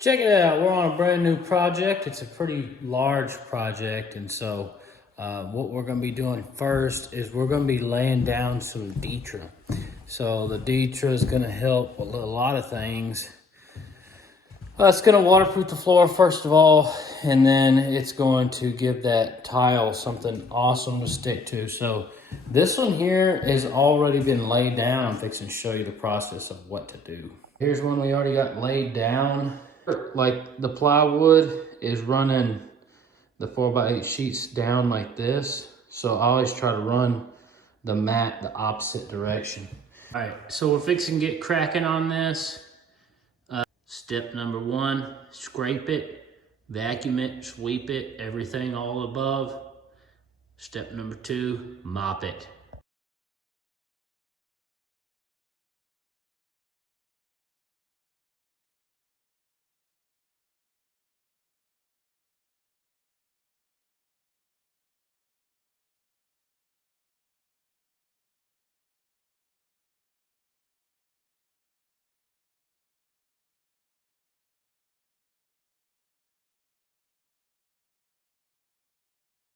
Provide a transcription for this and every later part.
Check it out, we're on a brand new project. It's a pretty large project, and so what we're gonna be doing first is we're gonna be laying down some Ditra. So the Ditra is gonna help with a lot of things. It's gonna waterproof the floor first of all, and then it's going to give that tile something awesome to stick to. So this one here has already been laid down. I'm fixing to show you the process of what to do. Here's one we already got laid down. Like the plywood is running the 4x8 sheets down like this. So I always try to run the mat the opposite direction. All right, so we're fixing to get cracking on this. Step number one, scrape it, vacuum it, sweep it, everything all above. Step number two, mop it.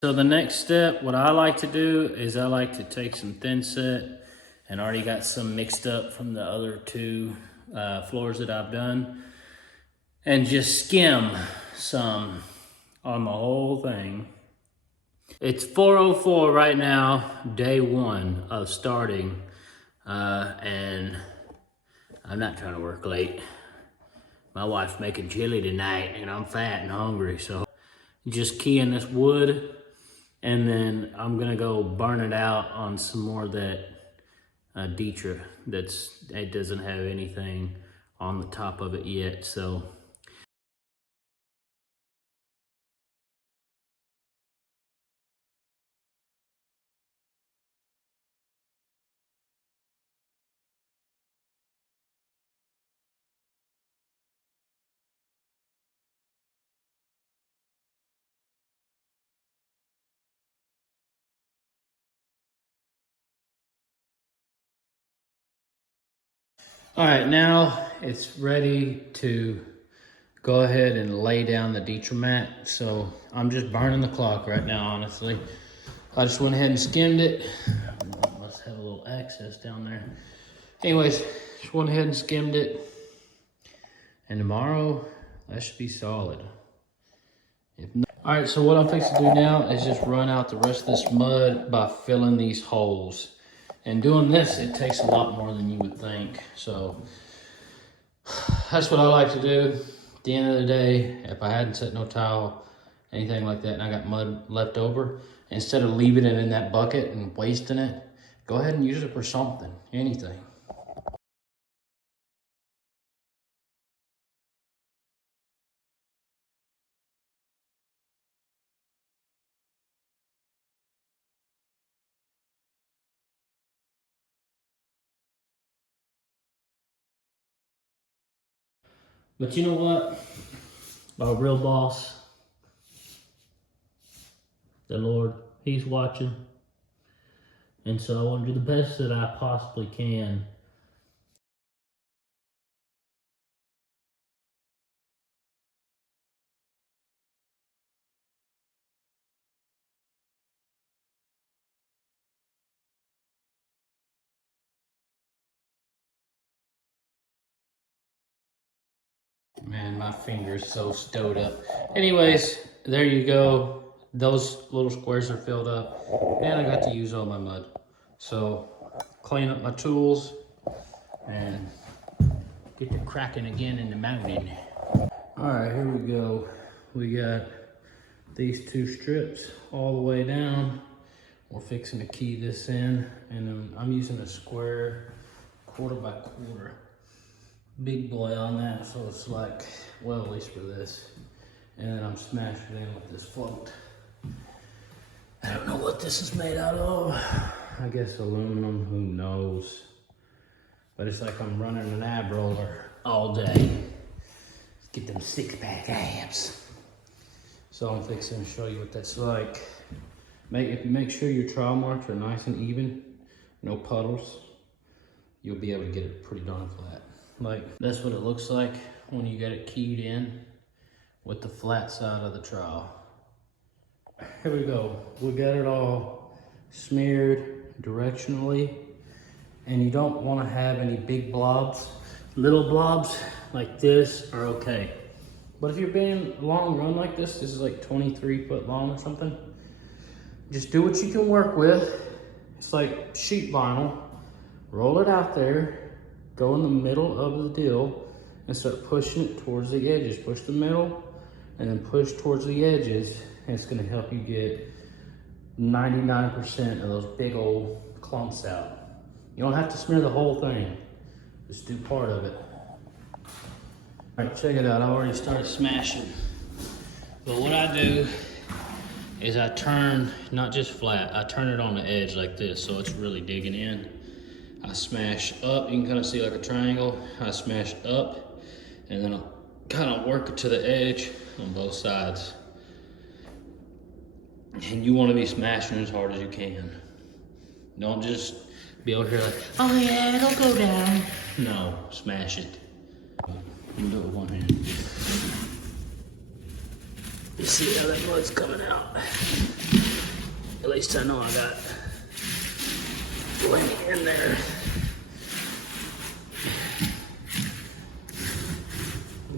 So the next step, what I like to do is I like to take some thin set, and already got some mixed up from the other two floors that I've done, and just skim some on the whole thing. It's 4:04 right now, day one of starting, and I'm not trying to work late. My wife's making chili tonight, and I'm fat and hungry, so just keying this wood, and then I'm gonna go burn it out on some more of that Ditra. It doesn't have anything on the top of it yet, so. All right, now it's ready to go ahead and lay down the Ditra mat. So I'm just burning the clock right now, honestly. I just went ahead and skimmed it. Must have a little access down there. Anyways, just went ahead and skimmed it. And tomorrow, that should be solid. All right, so what I'm fixing to do now is just run out the rest of this mud by filling these holes. And doing this, it takes a lot more than you would think. So that's what I like to do. At the end of the day, if I hadn't set no tile, anything like that, and I got mud left over, instead of leaving it in that bucket and wasting it, go ahead and use it for something, anything. But you know what? Our real boss, the Lord, He's watching. And so I want to do the best that I possibly can. Man, my finger's so stowed up. Anyways, there you go. Those little squares are filled up, and I got to use all my mud. So, clean up my tools and get to cracking again in the mountain. All right, here we go. We got these two strips all the way down. We're fixing to key this in, and I'm using a square 1/4 by 1/4 big boy on that, so it's like, well, at least for this. And then I'm smashing it in with this float. I don't know what this is made out of. I guess aluminum, who knows? But it's like I'm running an ab roller all day. Get them 6-pack abs. So I'm fixing to show you what that's like. If you make sure your trowel marks are nice and even, no puddles, you'll be able to get it pretty darn flat. Like, that's what it looks like when you get it keyed in with the flat side of the trowel. Here we go. We got it all smeared directionally, and you don't want to have any big blobs. Little blobs like this are okay. But if you're being long run like this is like 23 foot long or something, just do what you can work with. It's like sheet vinyl. Roll it out there, go in the middle of the deal, and start pushing it towards the edges. Push the middle, and then push towards the edges, and it's gonna help you get 99% of those big old clumps out. You don't have to smear the whole thing, just do part of it. All right, check it out, I already started smashing. But what I do is I turn, not just flat, I turn it on the edge like this, so it's really digging in. I smash up, you can kind of see like a triangle. I smash up, and then I'll kind of work it to the edge on both sides. And you want to be smashing as hard as you can. Don't just be over here like, oh yeah, it'll go down. No, smash it. You can do it with one hand. You see how that blood's coming out? At least I know I got plenty in there.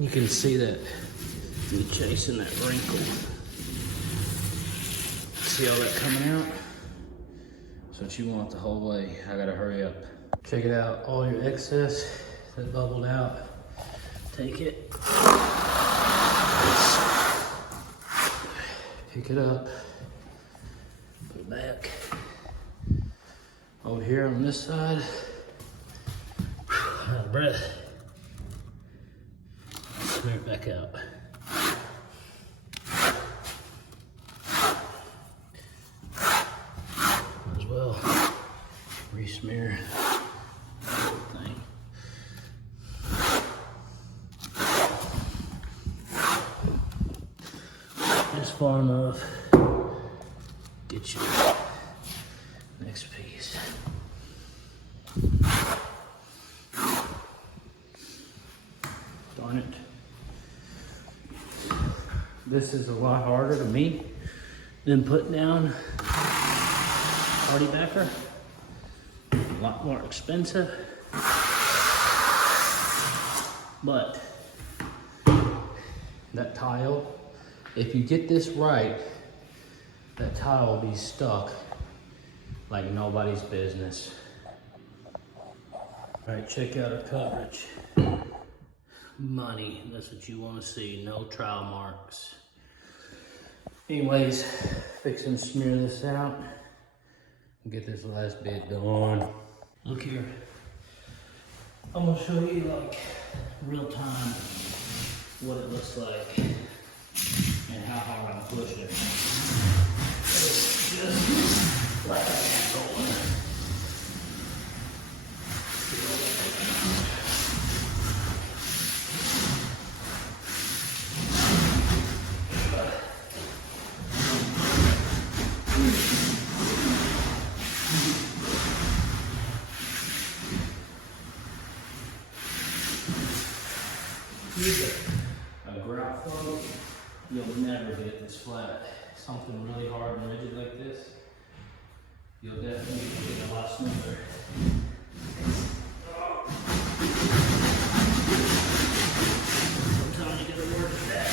You can see that me chasing that wrinkle. See all that coming out? That's what you want the whole way. I gotta hurry up. Check it out, all your excess that bubbled out. Take it. Pick it up. Put it back. Over here on this side. Out of breath. Smear it back out. Might as well re-smear the whole thing. Just far enough. Get you next piece. Darn it. This is a lot harder to me than putting down party backer. A lot more expensive. But that tile, if you get this right, that tile will be stuck like nobody's business. All right, check out our coverage. Money, that's what you want to see, no trowel marks. Anyways, fixing to smear this out and get this last bit done. Look here, I'm gonna show you like real time what it looks like and how hard I'm pushing it. It's just like I'm going. Use a grout float, you'll never get this flat. Something really hard and rigid like this, you'll definitely get a lot smoother. Sometimes you gotta work at that.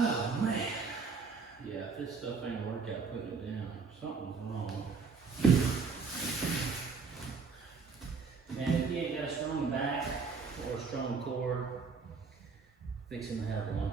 Oh man. Yeah, if this stuff ain't a workout, put it down. Something's wrong. Man, if you ain't got a strong back or a strong core, fixing to have one.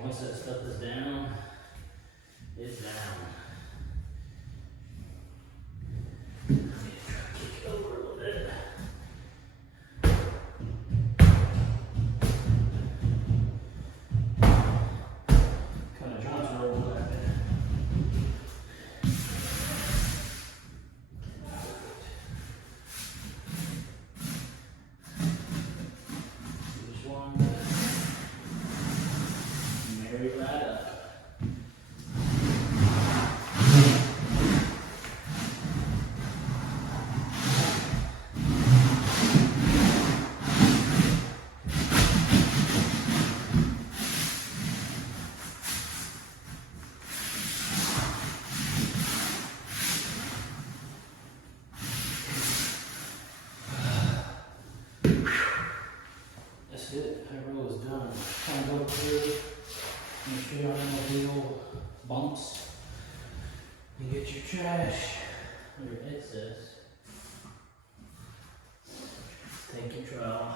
Once that stuff is down, it's down. Let me try to kick it over a little bit. Kind of drops a little bit. This one. Marry right up. That's it. That row is done. Kind of go through. Make sure you don't have no little bumps. You get your trash or your excess. Take your trowel.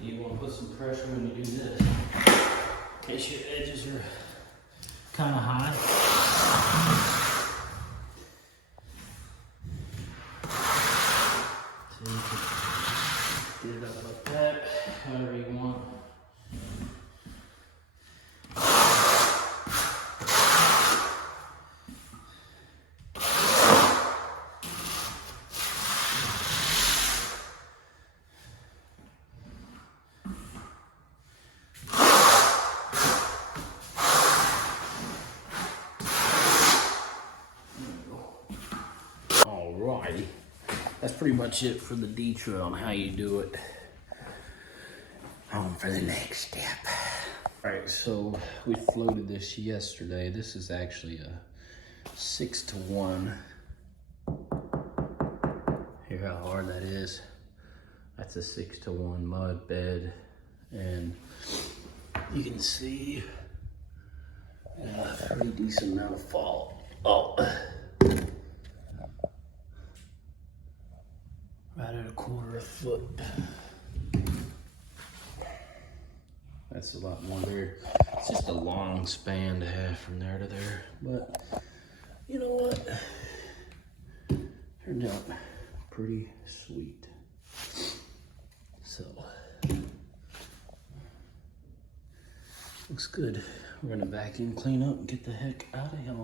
You want to put some pressure when you do this. In case your edges are kind of high. So you can get it up like that, however you want. Alrighty, that's pretty much it for the Ditra on how you do it. On for the next step. Alright, so we floated this yesterday. This is actually a 6-to-1. Hear how hard that is? That's a 6-to-1 mud bed. And you can see a pretty decent amount of fall. Oh. Right at 1/4 foot. That's a lot more there. It's just a long span to have from there to there. But you know what? Turned out pretty sweet. So looks good. We're gonna vacuum clean up and get the heck out of here.